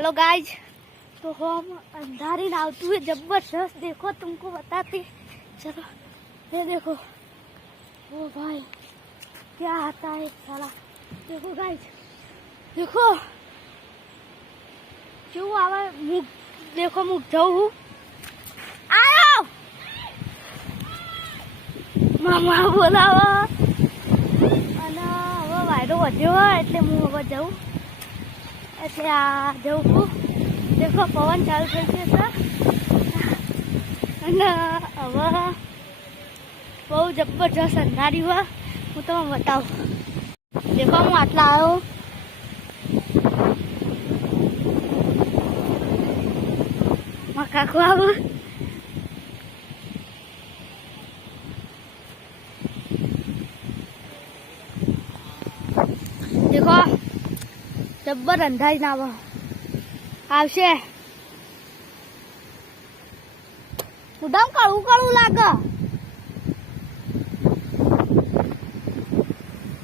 Hello guys, तो हम अंधारी नावतू है जबरदस्त। देखो तुमको बताती, चलो ये देखो। ओ भाई क्या आता है साला। देखो गाइज, देखो क्यों आवा मुख। देखो मुख जाऊ आयो मामा बोलावा અને હવે વાયરો વધ્યો હોય એટલે હું હવે જાઉં, એટલે આ જવું છું। દેખો પવન ચાલુ થઈ ગયો છે અને હવે બહુ જબરજસ્ત અંધારી હોય। હું તમને બતાવું। દેખો હું આટલા આવ્યો, કાકુ આવો। देखो जब्बर अंधारी ना आवशे। उदम कड़ू कड़ू लागे।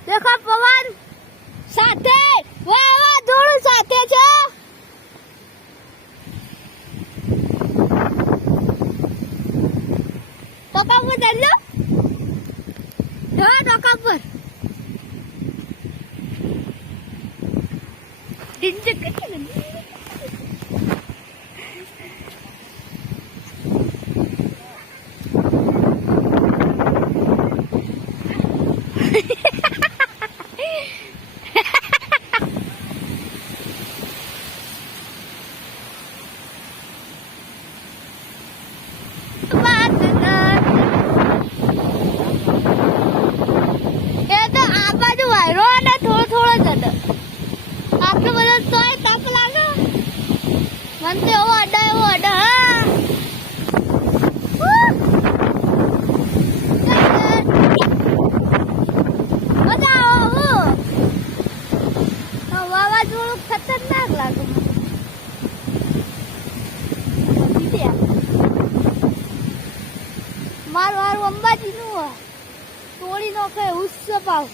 देखो पवन साथे वावाझोडू साथे छे। टोका पर चलो, टोका पर मनते वो अड्डा है, वो अड्डा वावाझोडું खतरनाक लागे। मारू अंबाजी नु तोड़ी नो के उससे पाव।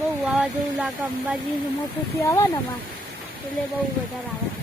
વાવાઝોડું લાગે અંબાજી મોટું થી આવે ને એટલે બહુ વધારે આવે।